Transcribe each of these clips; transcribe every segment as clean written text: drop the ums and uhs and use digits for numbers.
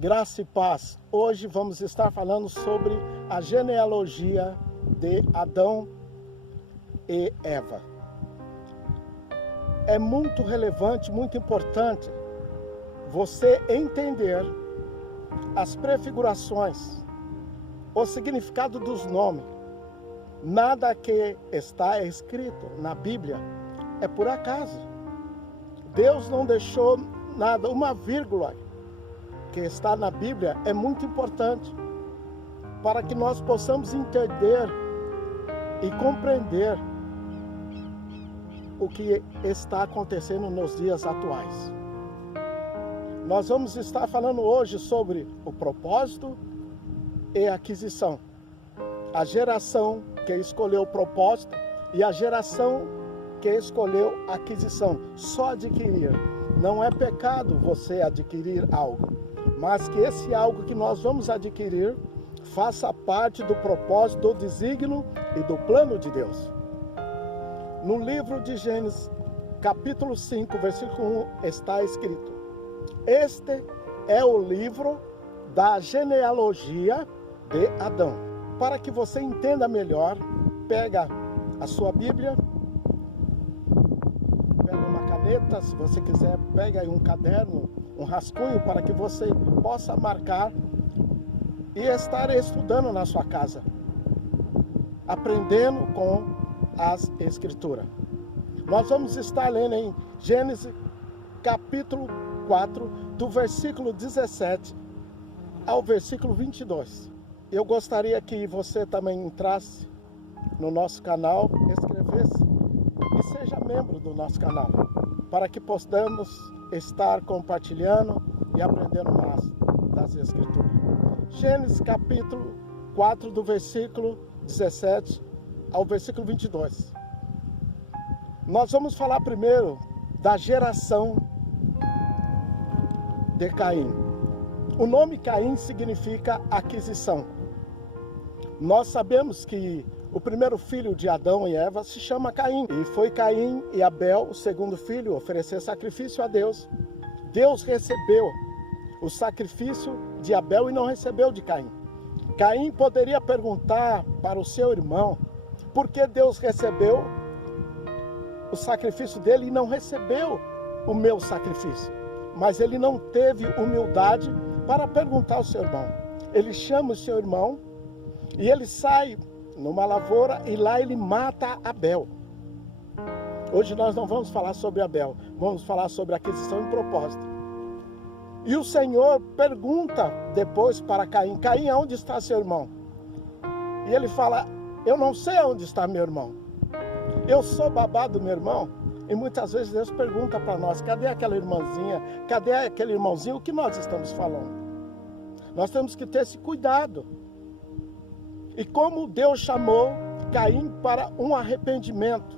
Graça e paz. Hoje vamos estar falando sobre a genealogia de Adão e Eva. É muito relevante, muito importante você entender as prefigurações, o significado dos nomes. Nada que está escrito na Bíblia é por acaso. Deus não deixou nada, uma vírgula que está na Bíblia é muito importante para que nós possamos entender e compreender o que está acontecendo nos dias atuais. Nós vamos estar falando hoje sobre o propósito e aquisição. A geração que escolheu o propósito e a geração que escolheu a aquisição. Só adquirir. Não é pecado você adquirir algo, mas que esse algo que nós vamos adquirir faça parte do propósito, do desígnio e do plano de Deus. No livro de Gênesis, capítulo 5, versículo 1, está escrito: este é o livro da genealogia de Adão. Para que você entenda melhor, pega a sua Bíblia, pega uma caneta, se você quiser, pega aí um caderno, um rascunho, para que você possa marcar e estar estudando na sua casa, aprendendo com as Escrituras. Nós vamos estar lendo em Gênesis capítulo 4, do versículo 17 ao versículo 22. Eu gostaria que você também entrasse no nosso canal, inscrevesse e seja membro do nosso canal, para que possamos estar compartilhando e aprendendo mais das Escrituras. Gênesis capítulo 4, do versículo 17 ao versículo 22. Nós vamos falar primeiro da geração de Caim. O nome Caim significa aquisição. Nós sabemos que o primeiro filho de Adão e Eva se chama Caim. E foi Caim e Abel, o segundo filho, oferecer sacrifício a Deus. Deus recebeu o sacrifício de Abel e não recebeu de Caim. Caim poderia perguntar para o seu irmão por que Deus recebeu o sacrifício dele e não recebeu o meu sacrifício. Mas ele não teve humildade para perguntar ao seu irmão. Ele chama o seu irmão e ele sai numa lavoura e lá ele mata Abel. Hoje nós não vamos falar sobre Abel, vamos falar sobre aquisição e propósito. E o Senhor pergunta depois para Caim: Caim, aonde está seu irmão? E ele fala: eu não sei aonde está meu irmão. Eu sou babá do meu irmão. E muitas vezes Deus pergunta para nós: cadê aquela irmãzinha? Cadê aquele irmãozinho? O que nós estamos falando? Nós temos que ter esse cuidado. E como Deus chamou Caim para um arrependimento,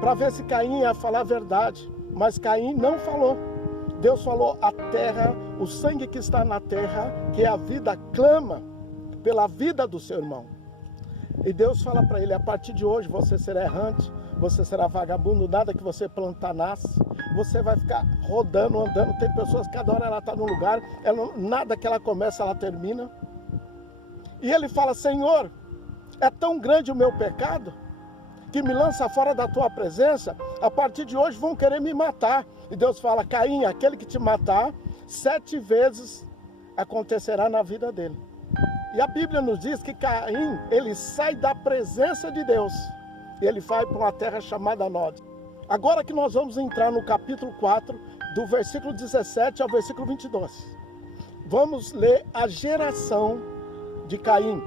para ver se Caim ia falar a verdade, mas Caim não falou. Deus falou: a terra, o sangue que está na terra, que é a vida, clama pela vida do seu irmão. E Deus fala para ele: a partir de hoje você será errante, você será vagabundo, nada que você plantar nasce, você vai ficar rodando, andando. Tem pessoas que cada hora ela está num lugar, nada que ela começa, ela termina. E ele fala: Senhor, é tão grande o meu pecado, que me lança fora da tua presença, a partir de hoje vão querer me matar. E Deus fala: Caim, aquele que te matar, 7 vezes acontecerá na vida dele. E a Bíblia nos diz que Caim, ele sai da presença de Deus, e ele vai para uma terra chamada Nod. Agora que nós vamos entrar no capítulo 4, do versículo 17 ao versículo 22. Vamos ler a geração de Caim.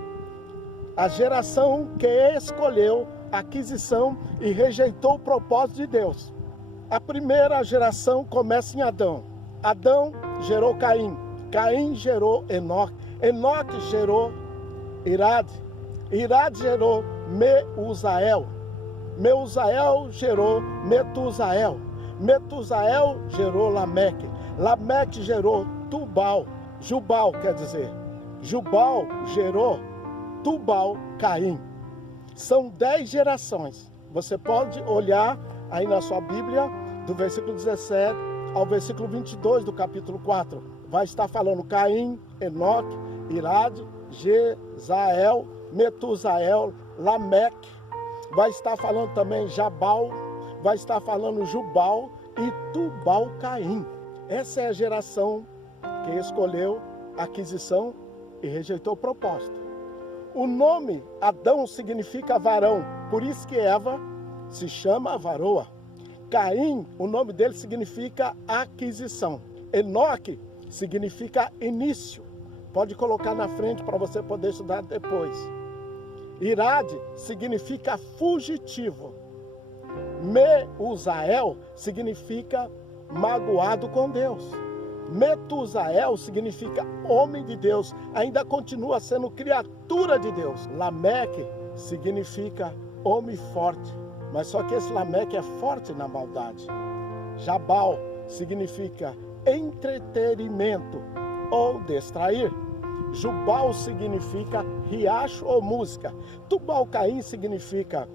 A geração que escolheu a aquisição e rejeitou o propósito de Deus. A primeira geração começa em Adão. Adão gerou Caim. Caim gerou Enoque. Enoque gerou Irade. Irade gerou Meusael. Meusael gerou Metusael. Metusael gerou Lameque. Lameque gerou Tubal. Jubal quer dizer. Jubal gerou Tubal Caim. São 10 gerações. Você pode olhar aí na sua Bíblia, do versículo 17 ao versículo 22 do capítulo 4. vai estar falando Caim, Enoque, Irade, Jezael, Metusael, Lameque. Vai estar falando também Jabal, vai estar falando Jubal e Tubal-Caim. Essa é a geração que escolheu a aquisição e rejeitou o propósito. O nome Adão significa varão, por isso que Eva se chama varoa. Caim, o nome dele significa aquisição. Enoque significa início. Pode colocar na frente para você poder estudar depois. Irade significa fugitivo. Meusael significa magoado com Deus. Metusael significa homem de Deus, ainda continua sendo criatura de Deus. Lameque significa homem forte, mas só que esse Lameque é forte na maldade. Jabal significa entretenimento ou distrair. Jubal significa riacho ou música. Tubal-Caim significa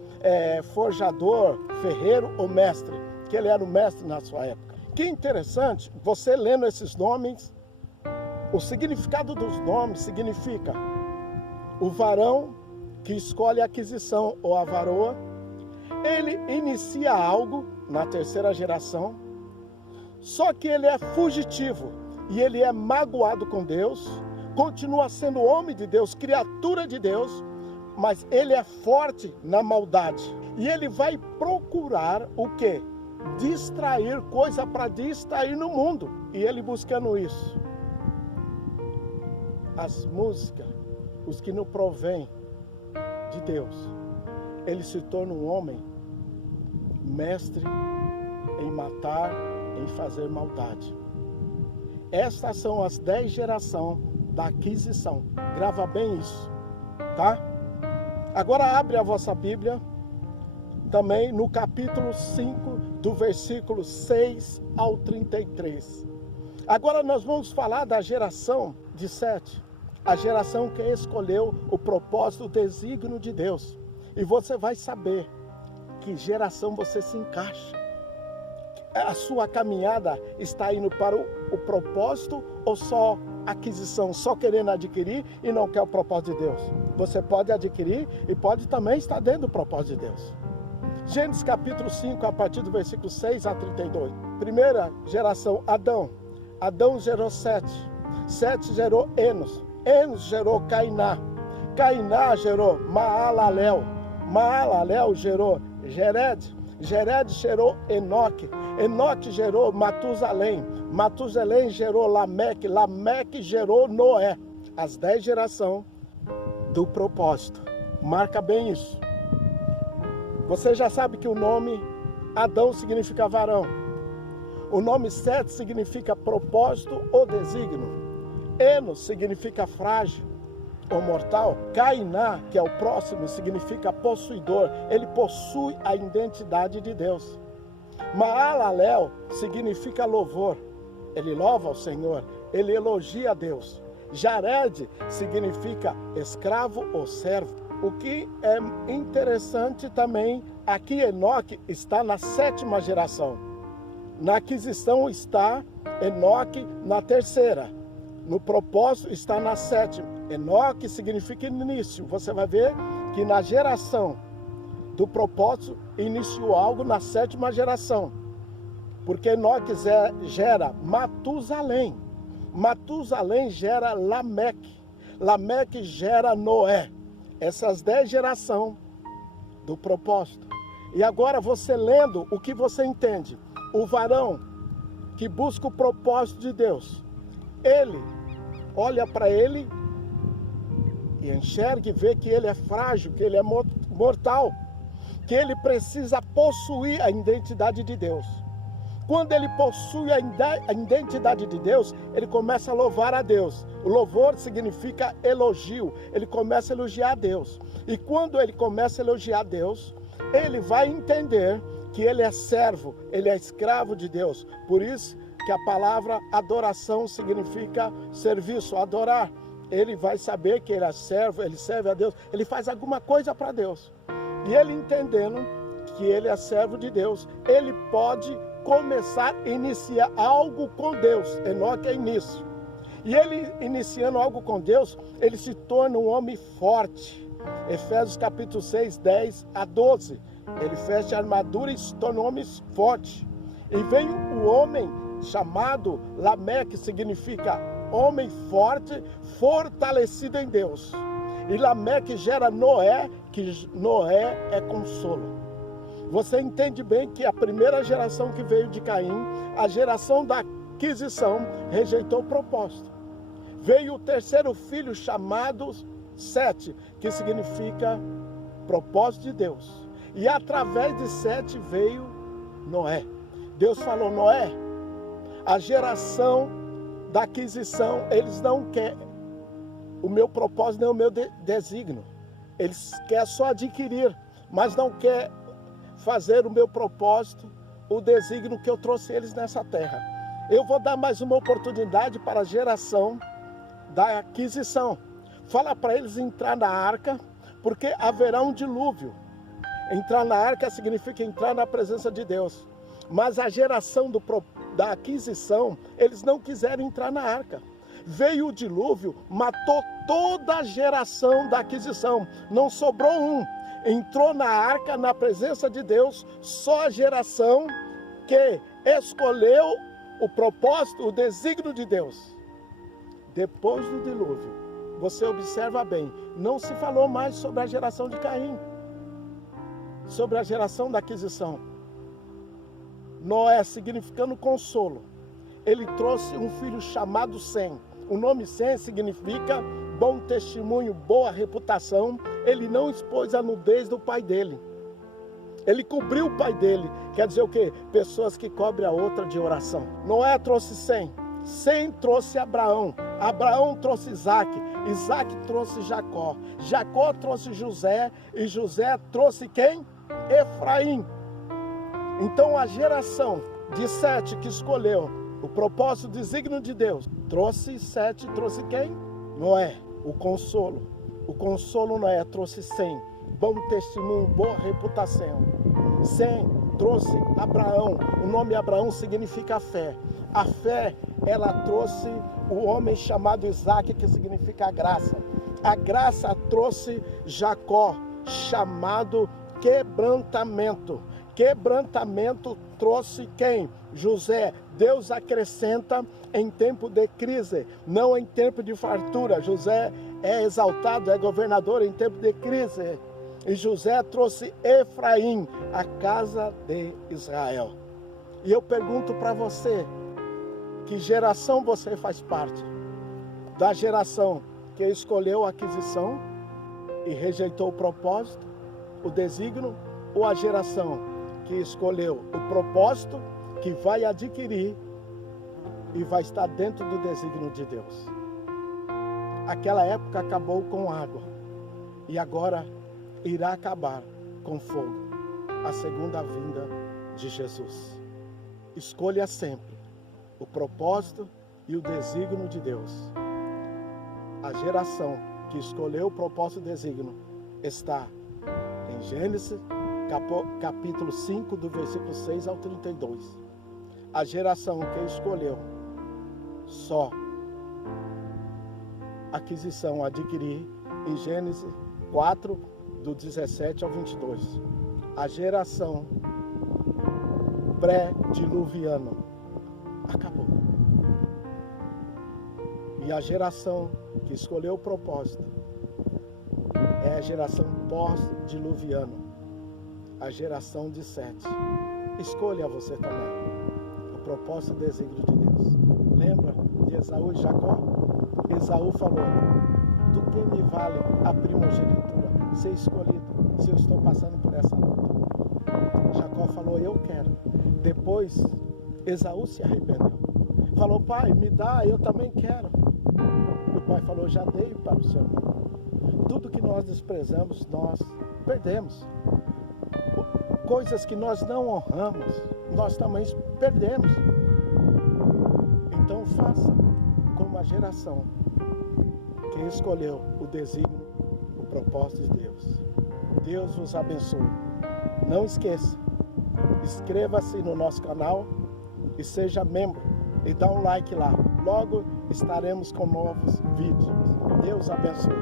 forjador, ferreiro ou mestre, que ele era o mestre na sua época. Que interessante, você lendo esses nomes, o significado dos nomes significa o varão que escolhe a aquisição ou a varoa, ele inicia algo na terceira geração, só que ele é fugitivo e ele é magoado com Deus, continua sendo homem de Deus, criatura de Deus, mas ele é forte na maldade. E ele vai procurar o quê? Distrair, coisa para distrair no mundo. E ele buscando isso. As músicas, os que não provêm de Deus, ele se torna um homem mestre em matar, em fazer maldade. Estas são as 10 gerações da aquisição. Grava bem isso, tá? Agora abre a vossa Bíblia, também no capítulo 5, do versículo 6 ao 33. Agora nós vamos falar da geração de Sete, a geração que escolheu o propósito, o desígnio de Deus. E você vai saber que geração você se encaixa. A sua caminhada está indo para o propósito ou só aquisição, só querendo adquirir e não quer o propósito de Deus? Você pode adquirir e pode também estar dentro do propósito de Deus. Gênesis capítulo 5, a partir do versículo 6 a 32. Primeira geração, Adão. Adão gerou Sete. Sete gerou Enos. Enos gerou Cainá. Cainá gerou Maalalel. Maalalel gerou Jered. Jered gerou Enoque. Enoque gerou Matusalém. Matusalém gerou Lameque. Lameque gerou Noé. As 10 gerações do propósito. Marca bem isso. Você já sabe que o nome Adão significa varão. O nome Sete significa propósito ou desígnio. Enos significa frágil ou mortal. Cainá, que é o próximo, significa possuidor. Ele possui a identidade de Deus. Maalalel significa louvor. Ele louva ao Senhor. Ele elogia a Deus. Jared significa escravo ou servo. O que é interessante também, aqui Enoque está na 7ª geração. Na aquisição está Enoque na 3ª. No propósito está na 7ª. Enoque significa início. Você vai ver que na geração do propósito iniciou algo na 7ª geração. Porque Enoque gera Matusalém. Matusalém gera Lameque. Lameque gera Noé. Essas 10 gerações do propósito. E agora você lendo, o que você entende? O varão que busca o propósito de Deus, ele olha para ele e enxerga e vê que ele é frágil, que ele é mortal, que ele precisa possuir a identidade de Deus. Quando ele possui a identidade de Deus, ele começa a louvar a Deus. O louvor significa elogio. Ele começa a elogiar a Deus. E quando ele começa a elogiar a Deus, ele vai entender que ele é servo, ele é escravo de Deus. Por isso que a palavra adoração significa serviço, adorar. Ele vai saber que ele é servo, ele serve a Deus, ele faz alguma coisa para Deus. E ele entendendo que ele é servo de Deus, ele pode começar a iniciar algo com Deus. Enoque é início. E ele, iniciando algo com Deus, ele se torna um homem forte. Efésios capítulo 6, 10 a 12. Ele fecha a armadura e se torna um homem forte. E veio o homem chamado Lameque, que significa homem forte, fortalecido em Deus. E Lameque gera Noé, que Noé é consolo. Você entende bem que a primeira geração que veio de Caim, a geração da aquisição, rejeitou o propósito. Veio o terceiro filho chamado Sete, que significa propósito de Deus. E através de Sete veio Noé. Deus falou: Noé, a geração da aquisição, eles não querem o meu propósito, nem o meu desígnio. Eles querem só adquirir, mas não querem fazer o meu propósito, o desígnio que eu trouxe eles nessa terra. Eu vou dar mais uma oportunidade para a geração da aquisição. Fala para eles entrar na arca, porque haverá um dilúvio. Entrar na arca significa entrar na presença de Deus. Mas a geração da aquisição, eles não quiseram entrar na arca. Veio o dilúvio, matou toda a geração da aquisição. Não sobrou um. Entrou na arca, na presença de Deus, só a geração que escolheu o propósito, o desígnio de Deus. Depois do dilúvio, você observa bem, não se falou mais sobre a geração de Caim, sobre a geração da aquisição. Noé, significando consolo, ele trouxe um filho chamado Sem. O nome Sem significa bom testemunho, boa reputação. Ele não expôs a nudez do pai dele. Ele cobriu o pai dele. Quer dizer o quê? Pessoas que cobrem a outra de oração. Noé trouxe Sem. Sem trouxe Abraão. Abraão trouxe Isaac. Isaac trouxe Jacó. Jacó trouxe José. E José trouxe quem? Efraim. Então a geração de Sete que escolheu o propósito, o desígnio de Deus, trouxe Sete, trouxe quem? Noé, o consolo. O consolo Noé trouxe Sem, bom testemunho, boa reputação. Sem trouxe Abraão. O nome Abraão significa fé. A fé, ela trouxe o homem chamado Isaac, que significa graça. A graça trouxe Jacó, chamado quebrantamento. Quebrantamento trouxe quem? José. Deus acrescenta em tempo de crise, não em tempo de fartura. José é exaltado, é governador em tempo de crise. E José trouxe Efraim, a casa de Israel. E eu pergunto para você, que geração você faz parte? Da geração que escolheu a aquisição e rejeitou o propósito, o desígnio, ou a geração que escolheu o propósito, que vai adquirir e vai estar dentro do desígnio de Deus? Aquela época acabou com água e agora irá acabar com fogo, a segunda vinda de Jesus. Escolha sempre o propósito e o desígnio de Deus. A geração que escolheu o propósito e o desígnio está em Gênesis capítulo 5, do versículo 6 ao 32. A geração que escolheu só aquisição, adquirir, em Gênesis 4, do 17 ao 22. A geração pré-diluviana acabou. E a geração que escolheu o propósito é a geração pós-diluviana, a geração de Sete. Escolha você também o propósito e o desígnio de Deus. Lembra de Esaú e Jacó? Esaú falou: do que me vale a primogenitura ser escolhido se eu estou passando por essa luta? Jacó falou: eu quero. Depois Esaú se arrependeu, falou: pai, me dá, eu também quero. O pai falou: já dei para o seu irmão. Tudo que nós desprezamos, nós perdemos. Coisas que nós não honramos, nós também perdemos. Então faça como a geração que escolheu o desígnio, o propósito de Deus. Deus vos abençoe. Não esqueça, inscreva-se no nosso canal e seja membro e dá um like lá. Logo estaremos com novos vídeos. Deus abençoe.